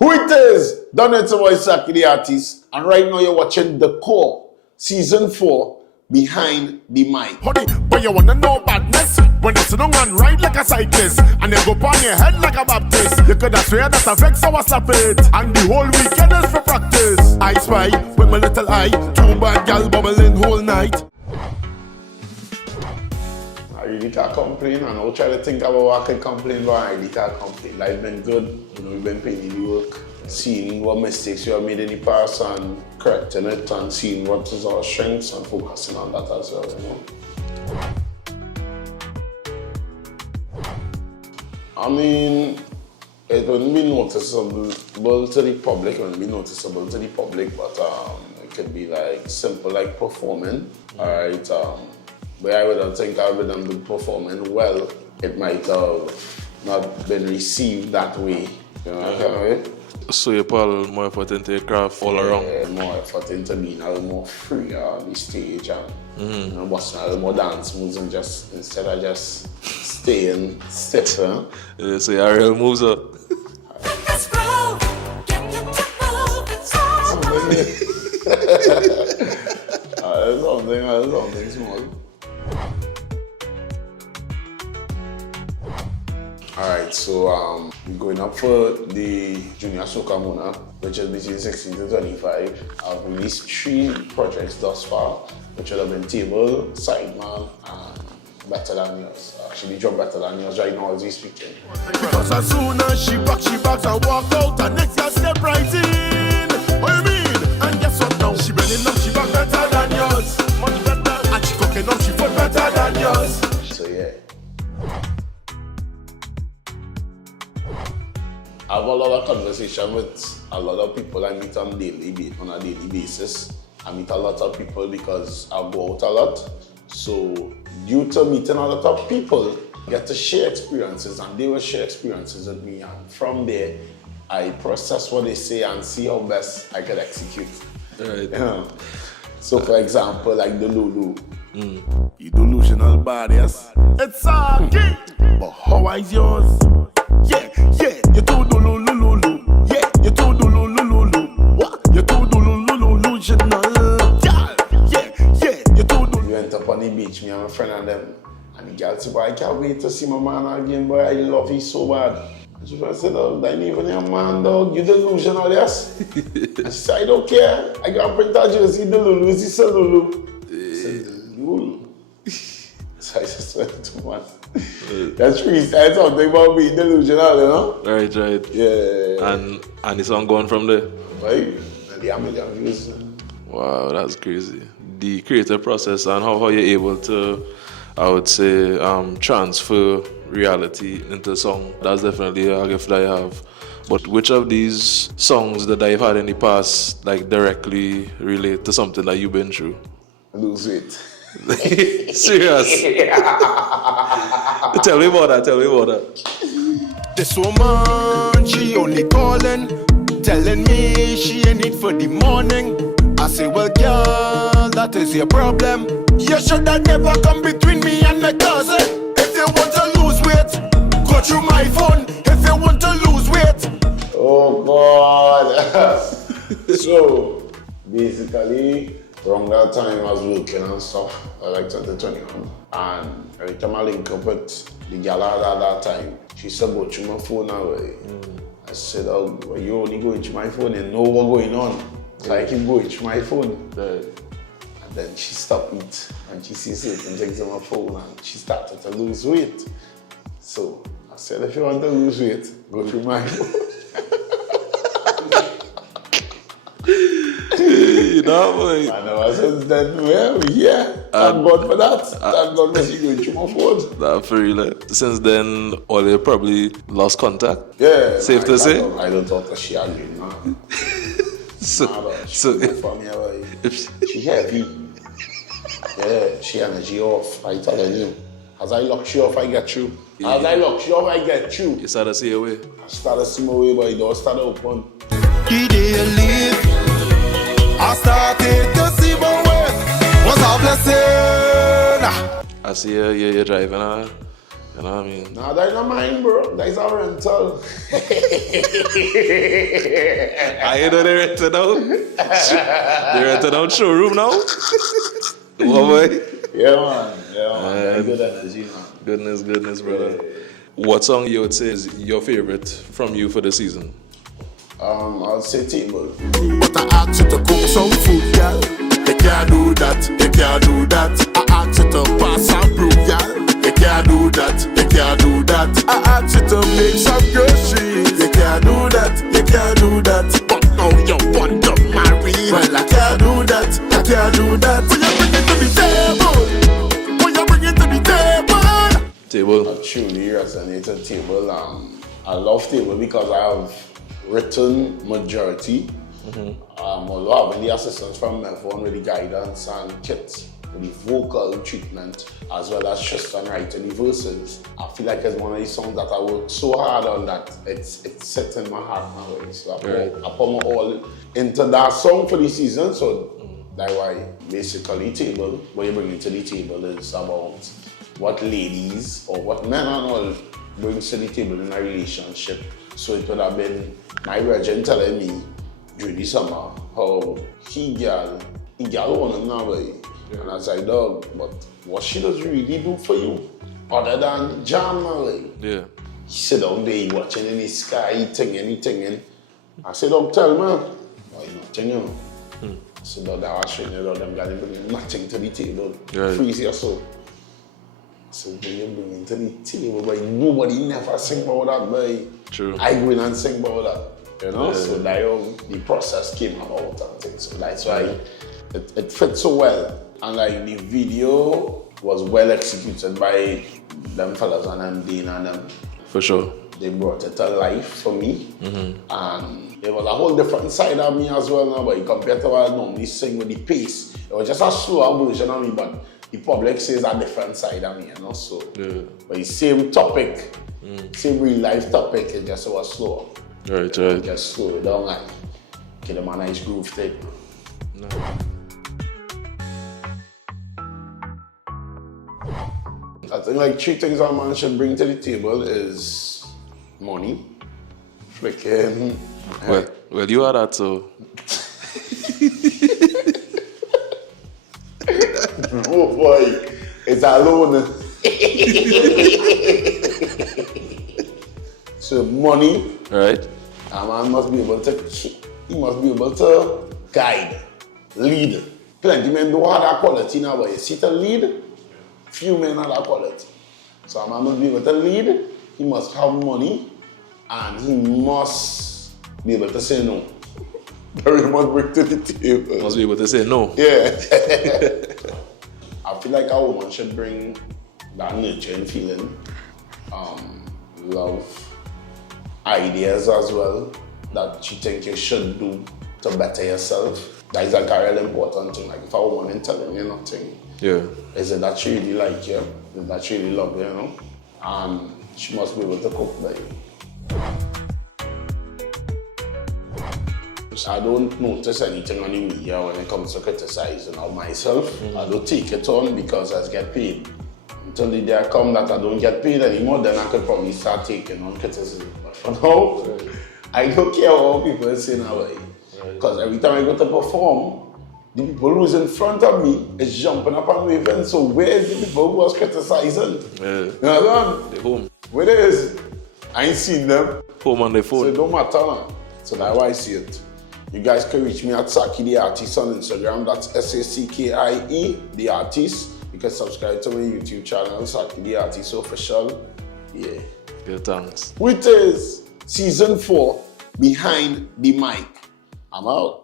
Who it is? Done it to boy SACKIE the Artiste, and right now you're watching The Core, Season 4, Behind the Mic. Honey, but you wanna know badness? When you sit down and ride like a cyclist, and you go on your head like a Baptist, you could have swear that affects our slap it, and the whole weekend is for practice. I spy with my little eye, two bad gal bubbling whole night. I really can't complain, and I'll try to think about what I can complain about. I really can't complain. Life's been good, we've been putting in the work, seeing what mistakes we have made in the past and correcting it, and seeing what is our strengths and focusing on that as well, I mean, it wouldn't be noticeable to the public, but it could be like simple, like performing, alright? Where I wouldn't think I would have been performing well, it might have not been received that way, you know what I mean? So you put more effort into your craft all around? Yeah, more effort into being a little more free on the stage and you know, busting a little more dance moves and just, instead of just staying stiff, huh? Yeah, so your real moves up. Something small. Alright, so we're going up for the Junior Soca Mona, which is between 16 to 25. I've released 3 projects thus far, which would have been Table, Sideman, and Better Than Yours. Actually, dropped Better Than Yours right now as we speaking. Because as soon as she backs and walk out, and next girl step right in. What you mean? And guess what now? She bending up, she back better than yours. Much better. And she cooking up, she foot better than yours. So yeah. I have a lot of conversation with a lot of people I meet on a daily basis. I meet a lot of people because I go out a lot. So due to meeting a lot of people, I get to share experiences and they will share experiences with me. And from there, I process what they say and see how best I can execute. Right. So for example, like the Lulu. You delusional bodies. It's SACKIE, but how is yours? Yeah, you too delusional. Yeah, you too delusional. What? You too delusional. Yeah, you too delusional. We went up on the beach, me and my friend and them. And the girl said, boy, I can't wait to see my man again, boy, I love you so bad. And she said, oh, that ain't even your man, dog, you delusional, yes? I said, I don't care. I got print that jersey, the Lulu, is the Lulu? I said, Lulu. So I just went to man. That's pretty sad, something about being delusional, you know? Right. Yeah. And the song going from there? Right. And the million views. Wow, that's crazy. The creative process and how you're able to, I would say, transfer reality into song. That's definitely a gift that I have. But which of these songs that I've had in the past like directly relate to something that you've been through? Lose weight. Serious? Tell me about that. This woman, she only calling, telling me she ain't it for the morning. I say, well, girl, that is your problem. You should have never come between me and my cousin. If you want to lose weight, go through my phone. If you want to lose weight. Oh, God. So, basically, around that time I was working and stuff, like 2021. And every time I link up with the girl at that time, she said, go through my phone away. I said, oh, well, you only go through my phone and know what's going on. So I keep going through my phone. And then she stopped it and she sees certain things on my phone and she started to lose weight. So I said, if you want to lose weight, go through my phone. You know, boy. And ever since then, well, yeah, thank God for that. Thank God that you going through my phone. That for real. Since then, all you probably lost contact. Yeah. Safe to say? I don't talk to she again, man. So For me, she heavy. Yeah, she energy off, I telling you. As I lock she off, I get through. Yeah. As I lock she off, I get through. You start to see a way. I start to see my way, but it don't start open. The day you leave, I started to see my way. Was a blessing. I see you're driving a You know what I mean? Nah, that's not mine, bro. That's our rental. I know they rented out. They rented out showroom now. What boy? Yeah, man. Good energy, man. Goodness, brother. What song you would say is your favorite from you for the season? I'll say Table. But I asked you to cook some food, girl. You can't do that, you can't do that. I asked you to pass some brew, girl. You can't do that, you can't do that. I asked you to make some groceries. You can't do that, you can't do that. But now you want to marry. Well, I can't do that, I can't do that. Will you bring it to the table? Will you bring it to the table? Table. I truly resonate with Table. I love Table because I have written majority. Although having the assistance from Melvin with the guidance and Kit with the vocal treatment, as well as Tristan writing the verses, I feel like it's one of these songs that I worked so hard on that it's set in my heart now. So I put my all into that song for the season. So that's why basically Table, what you bring into the table is about what ladies or what men and all brings to the table in a relationship. So it would have been my virgin telling me during the summer how he girl wanna know about you. And I was like, dog, but what she does really do for you other than jam now? Yeah. He sit down there watching in the sky, eating anything. I said, don't tell me. Why nothing, you know? I said, dog, that was showing you, dog, them guys bringing nothing to the table. Right. Freeze your soul. So when you bring it to the table, but nobody never sing about that, boy. True. I go in and sing about that, you know? Yeah. So that the process came about and things. So that's why it fits so well. And like the video was well executed by them fellas and them Dean and them. For sure. They brought it to life for me. And it was a whole different side of me as well now, but compared to what I normally sing with the pace, it was just a slower version of me, but the public says a different side of me, you know, so. Yeah. But the same topic, same real life topic, it just was slower. Right. Just slow it down and give them a nice groove thing. No. I think like 3 things a man should bring to the table is money, freaking. Well, you are that, so. Oh boy, it's alone. So money, Right. a man must be able to guide, lead. Plenty men do have that quality now, but you see to lead, few men have that quality. So a man must be able to lead, he must have money, and he must be able to say no. Very much bring to the table. Must be able to say no. Yeah. I feel like a woman should bring that nurturing feeling, love, ideas as well, that she think you should do to better yourself. That is like a really important thing. Like if a woman ain't telling you nothing, is it that she really like you? Is it that she really love you, you know? And she must be able to cook by you. I don't notice anything on the media when it comes to criticizing of myself. I don't take it on because I get paid. Until the day I come that I don't get paid anymore, then I could probably start taking on criticism. But for now, I don't care what people say now. Because every time I go to perform, the people who's in front of me is jumping up and waving. So where is the people who was criticizing? Yeah. You know what I'm saying? They're home. Where they is? I ain't seen them. Home on their So phone. it don't matter now. So that's why I see it. You guys can reach me at SACKIE the Artiste on Instagram. That's SACKIE the Artiste. You can subscribe to my YouTube channel, SACKIE the Artiste Official. Yeah. Good, thanks. Which is season 4, Behind the Mic. I'm out.